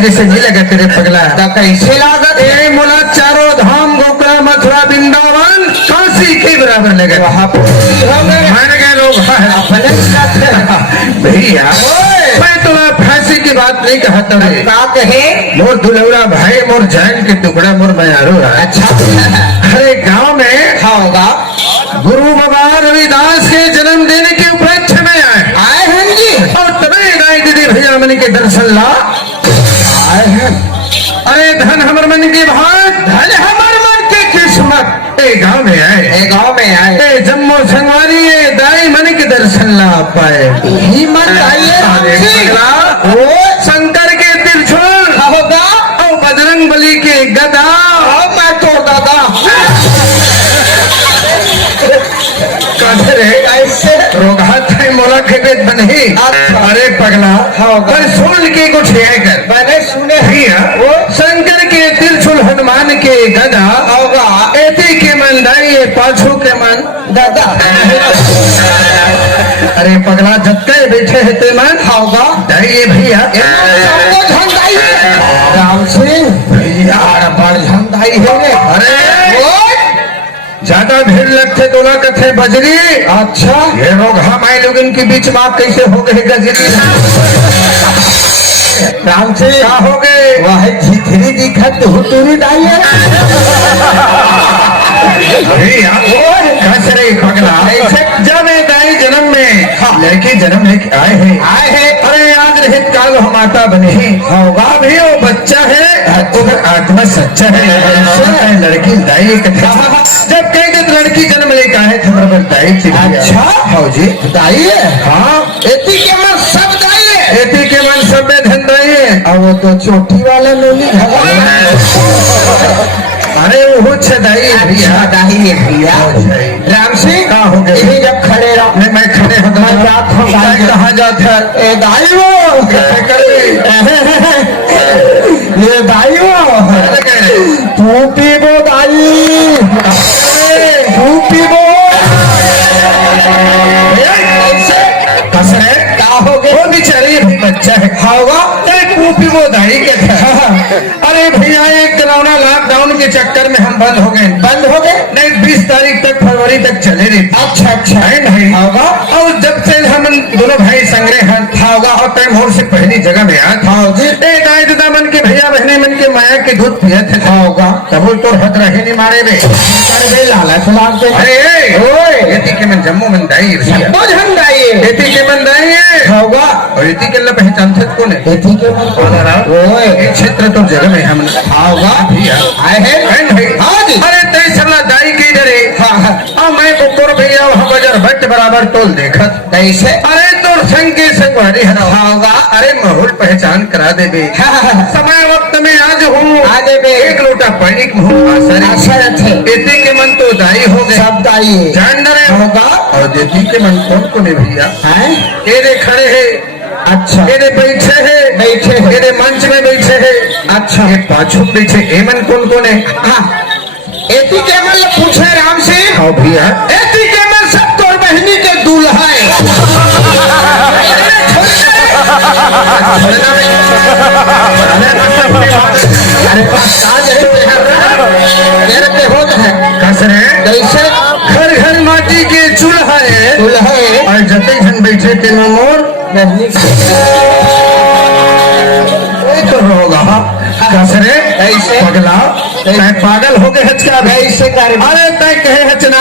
जैसे जी लगे तेरे पगला कैसे लागत ए मोला चारों धाम गोकुला मथुरा वृंदावन काशी के बराबर लगे वहां मान गए लोग भैया मैं तुम्हें फांसी की बात नहीं कहता रे कहे मोर दुलौरा भाई मोर जान के टुकड़ा मोर मयारो अच्छा अरे गांव में होगा गुरु बाबा रविदास के जन्मदिन के उपलक्ष्य में आए हैं जी और तभी गाय दीदी भैया मन के दर्शन ला अरे धन हमर मन की बात धन हमर मन की किस्मत ए गांव में आए जम्मू संगवारी दाई मन के दर्शन ला पाए ही मन आइए वो शंकर के त्रिशूल होगा और बजरंग बली के गदा मैं तो दादा ऐसे रोगात है मोला खेत बनी अरे पगला पर सुन के कुछ कर मैंने सुने वो शंकर के त्रिशूल हनुमान के गदा होगा एती के मन दाई पाछू के मन दादा अरे पगला जत्ते बैठे है ते मन होगा दाई भैया राम सिंह भैया बड़ झंडाई है अरे ज्यादा भीड़ लगते तो ना कथे बजरी अच्छा ये लोग हम आए लोग इनके बीच बात कैसे हो गए गजरी राम से क्या हो गए वह झिझरी दिखत हुतुरी डाइए कस रही पगला ऐसे जब दाई जन्म में लड़की जन्म लेके आए हैं अरे आज रहित काल हम माता बने होगा भी वो बच्चा है आत्मा सच्चा है लड़की दाई जब कहीं जब लड़की जन्म लेकर आए थे दाई अच्छा हाँ जी दाई है हाँ एती के मन सब दाई है एती के मन सब में धन दाई है और वो तो चोटी वाला लोली अरे वो दाई है भैया राम सिंह कहाँ हो गए जब खड़े रहो मैं खड़े होता कहाँ जाता है दाई वो ये दाई वो तू पीबो दाई तू पीबो कसरे क्या हो गए वो बेचारी भी बच्चा है खाओगा तू पीबो दाई के अरे भैया एक कोरोना लॉकडाउन के चक्कर में हम बंद हो गए नहीं 20 तारीख तक फरवरी तक चले रहे अच्छा है नहीं होगा और जब से हम दोनों भाई संग्रह होगा और टाइम होर से पहली जगह में आया था दाई दादा मन के भैया बहने मन के माया के दूध पिया थे होगा तब तो हद रहे नहीं मारे वे लालच लाग अरे एती के मन जम्मू मन दाई एती के मन दाई होगा और एती के पहचान थे कौन है एती के मन क्षेत्र तो जगह में हम होगा आए हैं अरे तेरी सरला दाई की डरे मैं बुकोर भैया बजर भट्ट बराबर तोल देखत कैसे अरे तो संग के संग होगा अरे माहौल पहचान करा दे समय वक्त में आज हूँ आज एक लोटा पानी देती के मन तो दाई हो गए सब दाई जान डरे होगा और देती के मन कौन कौन है भैया तेरे खड़े है अच्छा मेरे बैठे मेरे मंच में बैठे है अच्छा पाछू बैठे एमन कौन कौन है एती के मन पूछे राम से हाँ भैया एती के मन सब तोर बहनी के दूल्हा है कैसे घर घर माटी के चूल्हा है और जते जन बैठे थे मोर तो होगा कसरे ऐसे पगला मैं पागल हो गए हचका ऐसे कर अरे तय कहे हचना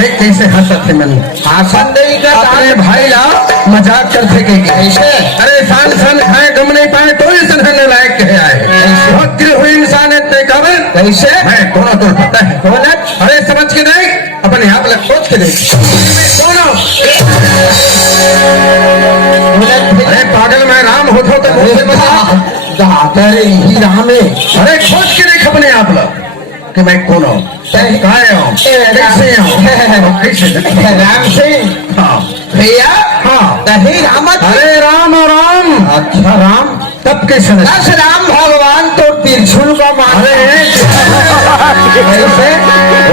देख कैसे हंसत मन हासन नहीं कर अपने भाई ला मजाक करते के कैसे अरे सान खाए गम नहीं पाए तो इस धन लायक कहे आए बहुत गिर हुई इंसान है तय काबिल कैसे मैं दोनों तो पता है कौन है अरे समझ के नहीं अपने आप लग सोच के देख दोनों अरे पागल मैं राम होता तो मुझे बता ही राम है अरे खोज के देख अपने आप लोग कि मैं कौन हूँ, कहाँ हूँ, कैसे हूँ, कैसे राम सिंह। हाँ भैया हाँ दही रामत। अरे राम राम। अच्छा राम तब कैसे न- दस राम भगवान तो त्रिशूल का मान। अरे कैसे?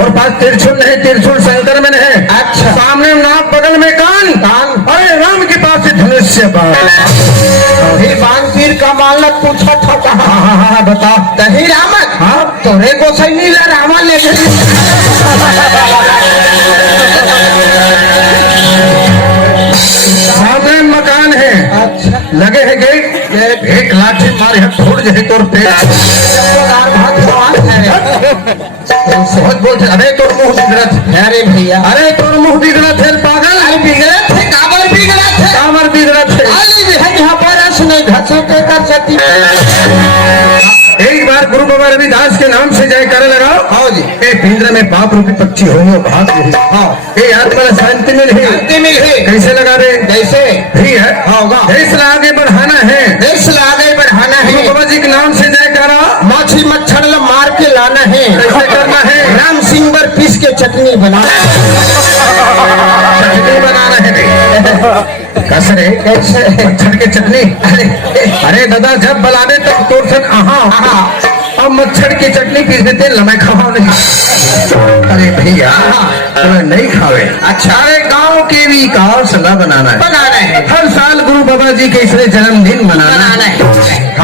और पास त्रिशूल नहीं, त्रिशूल शंकर में नहीं। अच्छा। सामने नाक बगल में कान। कान। अरे राम के पास है धनुष्य बाण। अभी बान तीर का मालक पूछा था कहा। हाँ हाँ हाँ बता। दही रामत। हाँ तोरे को सही ला रामा ले गए। सामने मकान है। अच्छा लगे है गेट। एक लाठी मारे है छोड़ जाए तोर पेट। भगवान है। बहुत बोलते अरे तोर मुंह बिगड़त। अरे भैया अरे तोर मुंह बिगड़त है पागल। अरे बिगड़ा थे काबर बिगड़ा थे। कामर बिगड़त है। अरे यहाँ पर असने घसे के कर सकती। एक बार गुरु बाबा रविदास के नाम से जय करे लगाओ। हाँ जी। ए पिंजरे में पाप रूपी पक्षी हो भाग रही। हाँ। ए आत्मा शांति मिल रही। शांति मिल रही। कैसे लगा दे कैसे? भी है। होगा। देश ला आगे बढ़ाना है। देश ला आगे बढ़ाना गुरु है। बाबा जी के नाम से जय करा। माछी मच्छर ला मार के लाना है। कैसे करना है? राम सिंह बर पीस के चटनी बनाना है। चटनी बनाना है रे। कसरे कैसे? मच्छर के चटनी। अरे दादा जब बुलावे तब तोर सन आहा। अब मच्छर की चटनी पीस देते लम्बे खाओ नहीं। अरे भैया तुम्हें नहीं खावे। अच्छा। अरे गांव के विकास ला बनाना है। बनाना है। हर साल गुरु बाबा जी के इसलिए जन्मदिन मनाना बनाना है।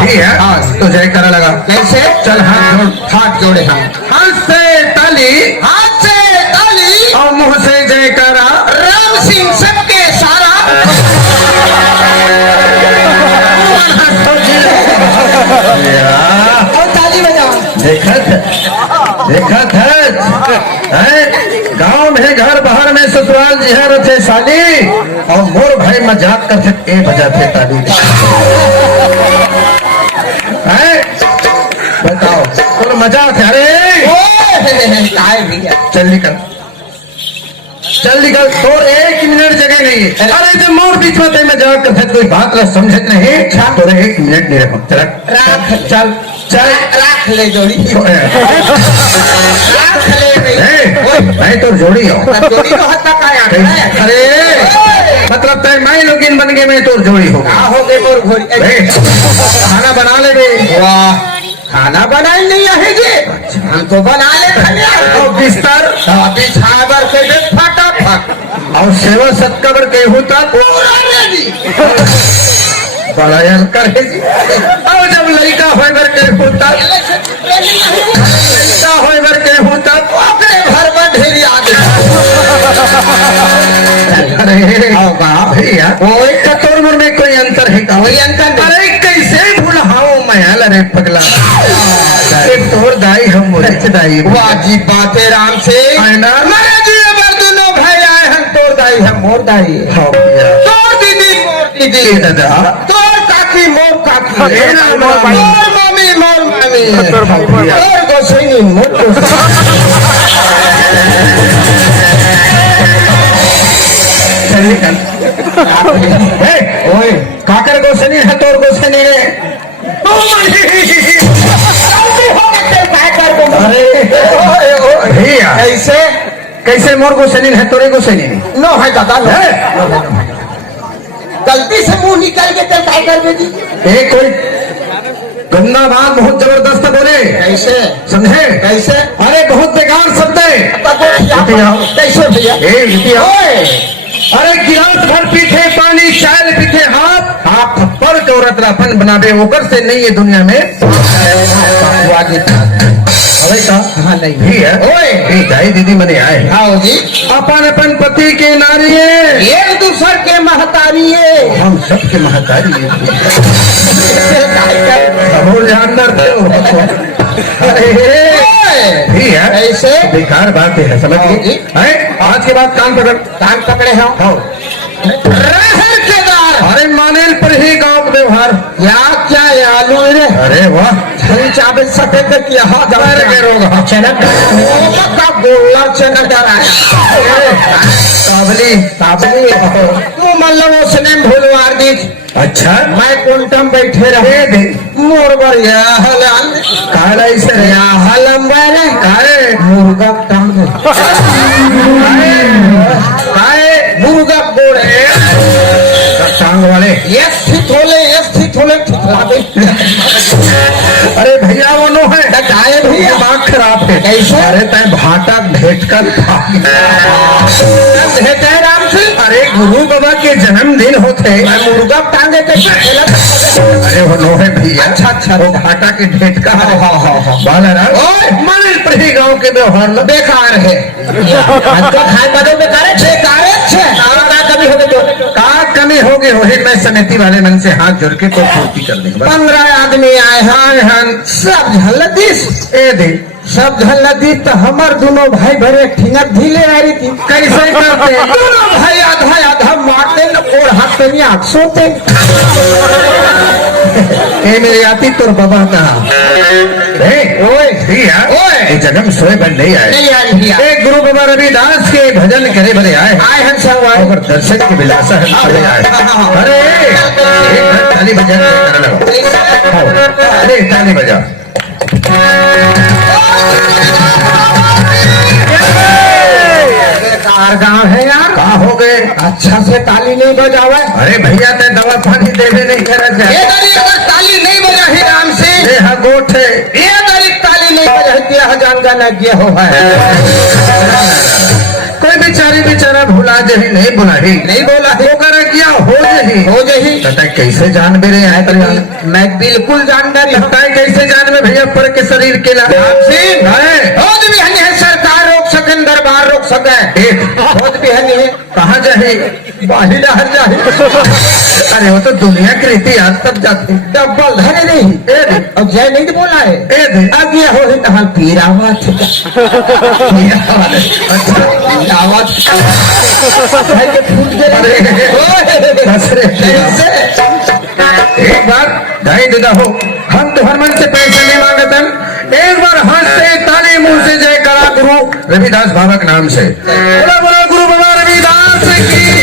ठीक है। हाँ। तो जय करा लगा। कैसे? चल हाथ जोड़। हाथ जोड़े हम। हाथ से ताली हाथ से ताली और मुंह से जय करा। राम सिंह सबके सारा। और ताली बजाओ। देखा था गांव में घर बाहर में ससुराल जिहर थे साली और मोर भाई मजाक करते ए बजा थे ताली। बताओ बोलो मजाक है। अरे काय भैया चल निकल चल निकल। तो एक मिनट जगह नहीं है। अरे जब मोर बीच में मजाक करते कोई बात ला समझत नहीं। तो एक मिनट नहीं रखो। चल राख चल चल राख ले जोड़ी। राख ले ए, मैं तो जोड़ी हूँ। जोड़ी तो हत्ता का है। अरे मतलब तय मैं लोगिन बन गए मैं तो जोड़ी हो का हो गए मोर घोड़ी। खाना बना ले बे। वाह खाना बनाए नहीं है जी। हम तो बना ले खाने। और बिस्तर बिछावर के दे फटाफट। और सेवा सत्कबर के होता पूरा रेडी। बड़ा यार करे जी। और जब लड़का होकर के होता लड़का होकर के होता तो अपने घर में ढेरी आगे। अरे होगा। भैया वो एक कटोर में कोई अंतर है का? कोई अंतर नहीं। अरे कैसे भूलहाओ मैं अरे पगला। एक तोर दाई हम बोले दाई। वाह जी बातें राम से। मेरे जी दोनों भाई आए हम तोर दाई हम मोर दाई। हाँ भैया तोर दीदी मोर दीदी। दादा तोर काकी मोर काकी। अरे राम राम। मोर मम्मी मोर मम्मी। भैया तोर गोसैनी मोर चल निकल। ओए काकर गोसनी है तोर गोसनी है। अरे भैया कैसे? कैसे मोर गोसनी है तोरे गोसनी नहीं? नो है दादा नो। है? गलती से मुंह निकल के चल काय कर जी। एक कोई गंदा बात बहुत जबरदस्त बोले। कैसे? समझे? कैसे? अरे बहुत बेकार शब्द है। कैसे भैया? ए बिटिया ओए अरे गिलास भर पीठे पानी चाय पीठे हाथ हाथ थप्पड़ के औरत रफन बनावे ओकर से नहीं है दुनिया में। अरे का हाँ नहीं भी है। ओए ए दाई दीदी मने आए आओ जी। अपन अपन पति के नारी है एक दूसर के महतारी है। हम सबके महतारी है। सबोर जानदार थे वो। अरे भी है कैसे? बेकार बात है समझ गए? आज के बाद कान पकड़ कान पकड़े हो। हाँ। रहर केदार। अरे मानेल पर ही गांव में तुहार या क्या है आलू रे अरे वाह हरी चावल सफेद किया हा पैर के रोग चनक का गोला चनक काबली ताबली तू मतलब उसने भूलवार दी अच्छा मैं कुंटम बैठे रहे दे मोर बर या हलाल काला इसे रे या हलम बरे कारे मुर्गा टांग काए मुर्गा बोले टांग वाले एक थोले ठिकलावे अरे भैया वो नो है काए भैया दिमाग खराब है कैसे? अरे तय भाटा भेंट कर भेटे राम से अरे गुरु बाबा के जन्मदिन होते मैं मुर्गा टांगे कैसे खेला अरे वो नो है भैया अच्छा। वो भाटा के भेंट का हाँ। बाला ओए माने पढ़ी गांव के व्यवहार ल बेकार है आज का खाए बदे बेकार है का कभी हो गए का कमी होगी वही मैं समिति वाले मन से हाथ जोड़ के तो पूर्ति कर देंगे 15 आदमी आए हैं सब झलदीस ए दे सब झलदीस तो हमार दोनों भाई भरे ठिंगत ढीले आ रही थी कैसे करते दोनों भाई आधा मारते न और हाथ पे नहीं आग सोते ए मेरे आती तुर बाबा कहा ओए भैया ओए। ये जगम सोए बन नहीं आए नहीं आई भैया एक गुरु बाबा रविदास के भजन करे भरे आए आए हैं सब आए और दर्शक की विलासा हम चले आए अरे एक बार ताली बजा कर लो अरे ताली बजा बेकार गाँव है यार कहा हो गए अच्छा से ताली नहीं बजावे अरे भैया ने दवा पानी देवे नहीं कर ये गरीब अगर ताली नहीं बजा ही राम से देहा गोठ है ये गरीब ताली नहीं बजा दिया जानगा न किया हो है कोई बेचारा भुला जही नहीं बुलाई नहीं बोला वो करे क्या हो जही तय कैसे जान भी रहे आए परिवार मैं बिल्कुल जानकारी हूँ तय कैसे जान में भैया पर के शरीर के लाभ खुद भी है सरकार रोक सके दरबार रोक सके खुद भी है कहाँ जाही बाहिर हर जाही अरे वो तो दुनिया की रीति आज तक जाती डब्बल धरे नहीं अब जय नहीं बोला है अब ये हो ही कहा पीरावा अच्छा आवाज भाई के फूट एक बार ढाई देदा हो हम तो हर मन से पैसे नहीं मांगते एक बार हाथ से ताली मुंह से जय करा गुरु रविदास बाबा के नाम से बोला गुरु बाबा रविदास की